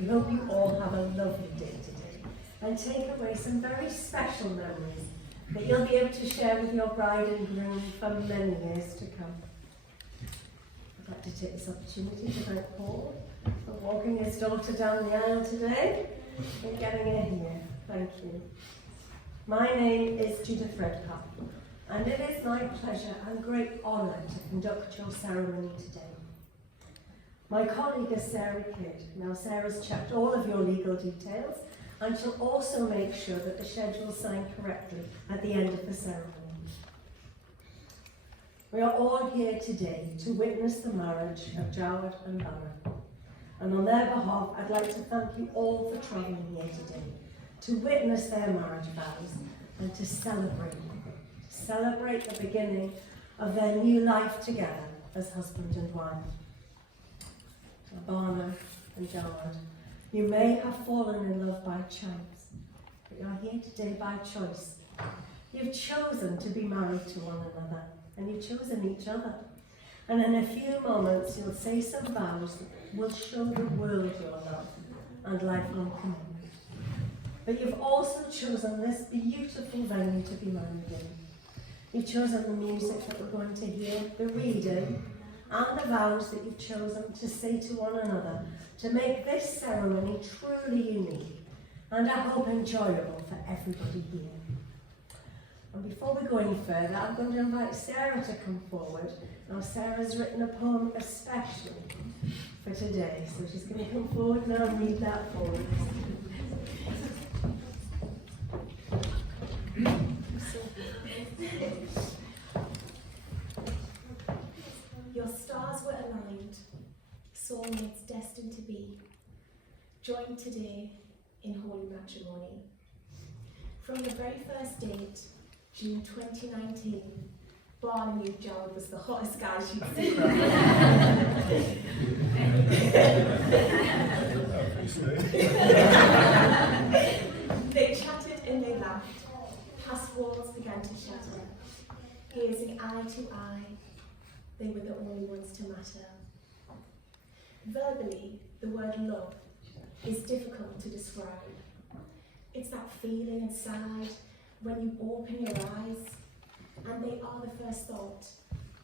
we hope you all have a lovely day today and take away some very special memories that you'll be able to share with your bride and groom for many years to come. I'd like to take this opportunity to thank Paul for walking his daughter down the aisle today and getting her here. Thank you. My name is Judith Redcott, and it is my pleasure and great honour to conduct your ceremony today. My colleague is Sarah Kidd. Now Sarah's checked all of your legal details and she'll also make sure that the schedule's signed correctly at the end of the ceremony. We are all here today to witness the marriage of Jawad and BHana. And on their behalf, I'd like to thank you all for travelling here today to witness their marriage vows and to celebrate the beginning of their new life together as husband and wife. BHana and Jawad, you may have fallen in love by chance, but you're here today by choice. You've chosen to be married to one another, and you've chosen each other. And in a few moments, you'll say some vows that will show the world your love and lifelong commitment. But you've also chosen this beautiful venue to be married in. You've chosen the music that we're going to hear, the reading, and the vows that you've chosen to say to one another to make this ceremony truly unique and I hope enjoyable for everybody here. And before we go any further, I'm going to invite Sarah to come forward. Now Sarah's written a poem especially for today, so she's going to come forward now and read that for us. Your stars were aligned, soulmates destined to be, joined today in holy matrimony. From the very first date, June 2019, BHana knew Jawad was the hottest guy she'd seen. They chatted and they laughed, past walls began to shatter, gazing eye to eye. They were the only ones to matter. Verbally, the word love is difficult to describe. It's that feeling inside when you open your eyes and they are the first thought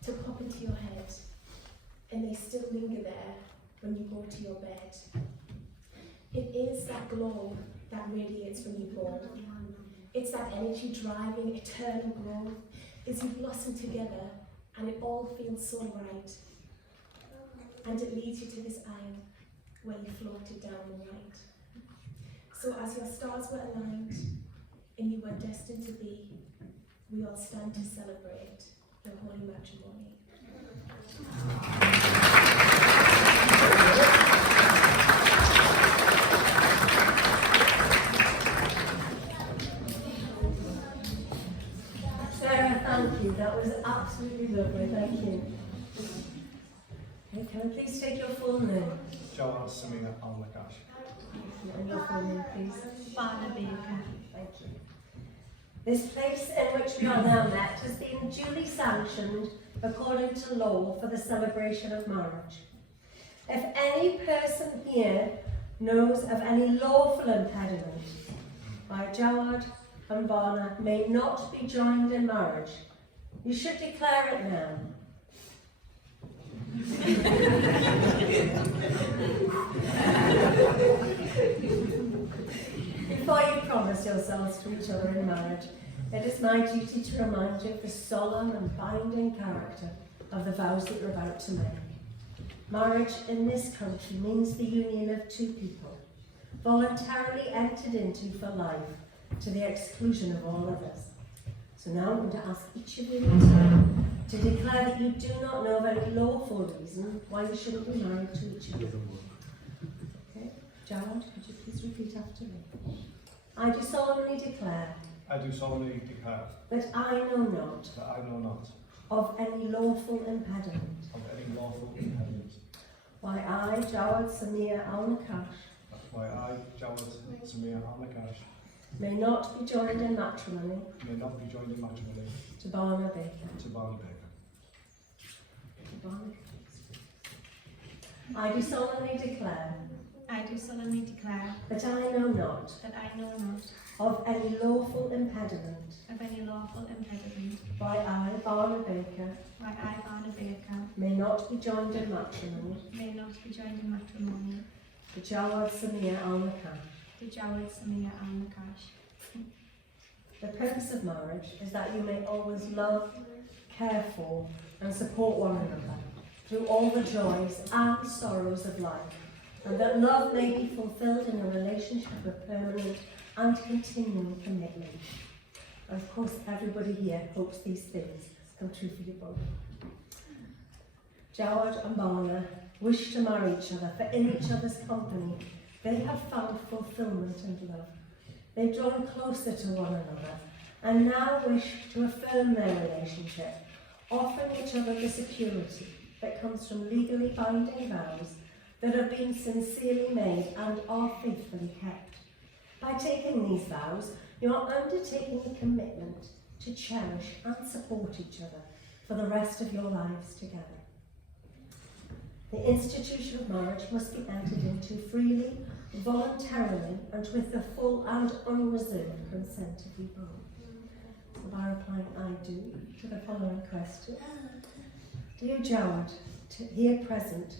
to pop into your head, and they still linger there when you go to your bed. It is that glow that radiates when you go. It's that energy driving eternal growth as you blossom together, and it all feels so right. And it leads you to this aisle where you floated down the right. So as your stars were aligned and you were destined to be, we all stand to celebrate the holy matrimony. Sarah, thank you. That was absolutely lovely. Thank you. Okay, can I please take your full name? Jawad And your full name, please. BHana. Thank you. This place in which we are now met has been duly sanctioned according to law for the celebration of marriage. If any person here knows of any lawful impediment why Jawad and BHana may not be joined in marriage, you should declare it now. Before you promise yourselves to each other in marriage, it is my duty to remind you of the solemn and binding character of the vows that you're about to make. Marriage in this country means the union of two people, voluntarily entered into for life, to the exclusion of all others. So now I'm going to ask each of you in turn to declare that you do not know of any lawful reason why you shouldn't be married to each other. Okay, Jawad, could you please repeat after me? I do solemnly declare I do solemnly declare that I know not that I know not of any lawful impediment of any lawful impediment why I, Jawad Samir Al-Nakash, why I, Jawad Samir Al-Nakash, may not be joined in matrimony may not be joined in matrimony to BHana Baker. to BHana Baker. I do solemnly declare I do solemnly that I know not that I know not of any lawful impediment of any lawful impediment why I, BHana Baker, why I, BHana Baker, may not be joined in matrimony may not be joined in matrimony to Jawad Samia al-Nakash. to Jawad Samia al-Nakash. The purpose of marriage is that you may always love, care for, and support one another through all the joys and sorrows of life, and that love may be fulfilled in a relationship of permanent and continuing commitment. And of course, everybody here hopes these things come true for you both. Jawad and BHana wish to marry each other, for in each other's company they have found fulfillment and love. They've drawn closer to one another and now wish to affirm their relationship, offering each other the security that comes from legally binding vows that have been sincerely made and are faithfully kept. By taking these vows, you are undertaking a commitment to cherish and support each other for the rest of your lives together. The institution of marriage must be entered into freely, voluntarily, and with the full and unreserved consent of you both. So by replying I do to the following question. Do you, Jawad, here present,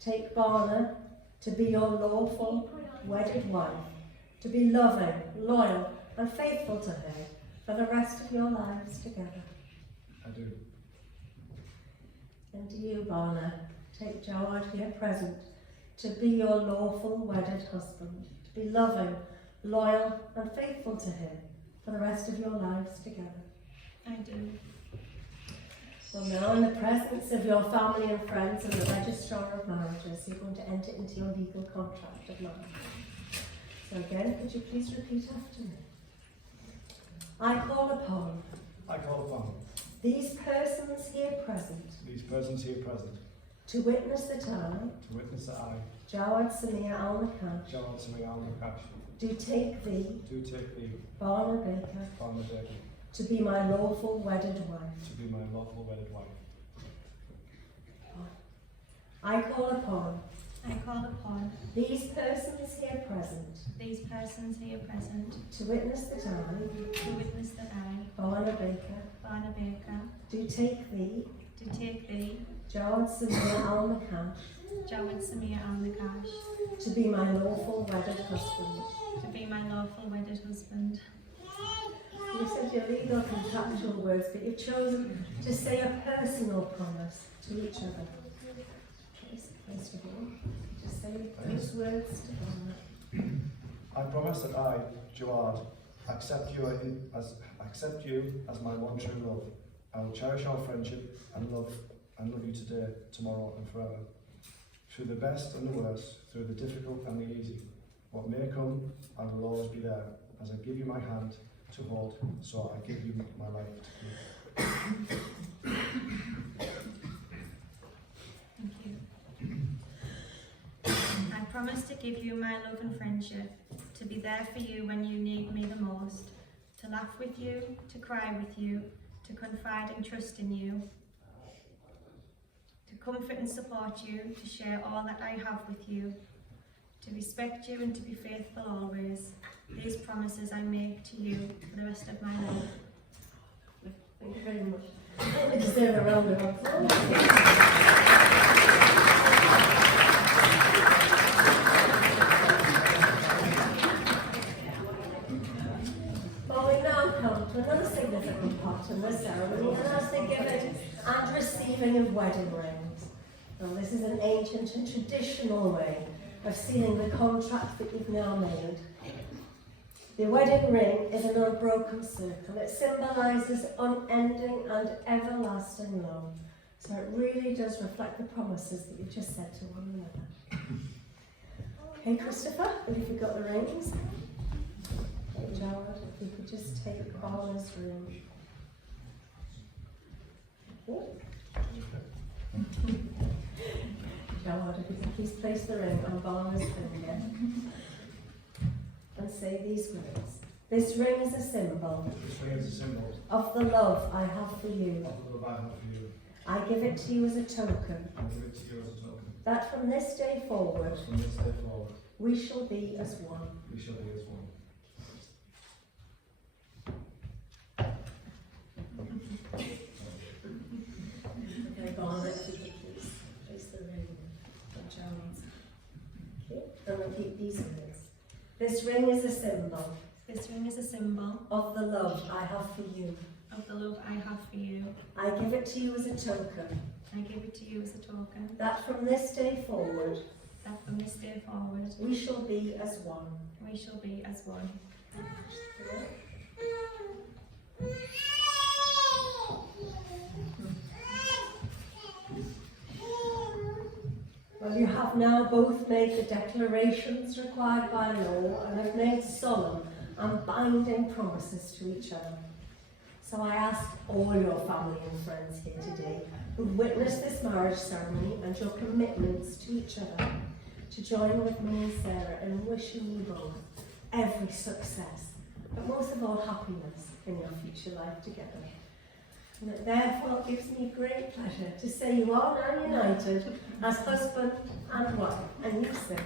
take BHana to be your lawful wedded wife, to be loving, loyal, and faithful to her for the rest of your lives together? I do. And do you, BHana, take Jawad here present to be your lawful wedded husband, to be loving, loyal, and faithful to him for the rest of your lives together? I do. Well, now in the presence of your family and friends and the Registrar of Marriages, you're going to enter into your legal contract of marriage. So again, could you please repeat after me? I call upon these persons here present to witness that I, Jawad Samia al-Nakash, do take thee, BHana Baker, to be my lawful wedded wife. I call upon these persons here present to witness that I, BHana Baker, do take thee, Jawad Samia al-Nakash, to be my lawful wedded husband. You said your legal contractual words, but you've chosen to say a personal promise to each other. First of all, just say those words to BHana. I promise that I, Jawad, accept you as my one true love. I will cherish our friendship and love you today, tomorrow, and forever. Through the best and the worst, through the difficult and the easy. What may come, I will always be there. As I give you my hand to hold, so I give you my life to keep. Thank you. I promise to give you my love and friendship, to be there for you when you need me the most, to laugh with you, to cry with you, to confide and trust in you, to comfort and support you, to share all that I have with you, to respect you and to be faithful always. These promises I make to you for the rest of my life. Thank you very much. I think we deserve a round of applause. Well, we now come to another significant part in the ceremony, and that's the giving and receiving of wedding rings. Now, this is an ancient and traditional way of sealing the contract that you've now made. The wedding ring is an unbroken circle. It symbolises unending and everlasting love. So it really does reflect the promises that you just said to one another. Okay, Christopher, have you got the rings? Okay, Jawad, if you could just take BHana's ring. Jawad, if you could please place the ring on BHana's finger. And say these words. This ring is a symbol of the love I have for you. I give it to you as a token that from this day forward We shall be as one. We shall be as one. Okay, Barnett, could you please place the ring on Jawad? Okay, and repeat these words. This ring is a symbol This ring is a symbol of the love I have for you. of the love I have for you. I give it to you as a token I give it to you as a token that from this day forward that from this day forward we shall be as one. we shall be as one. Well, you have now both made the declarations required by law and have made solemn and binding promises to each other. So I ask all your family and friends here today who've witnessed this marriage ceremony and your commitments to each other to join with me and Sarah in wishing you both every success, but most of all happiness in your future life together. And it therefore gives me great pleasure to say you are now united as husband and wife, and you say,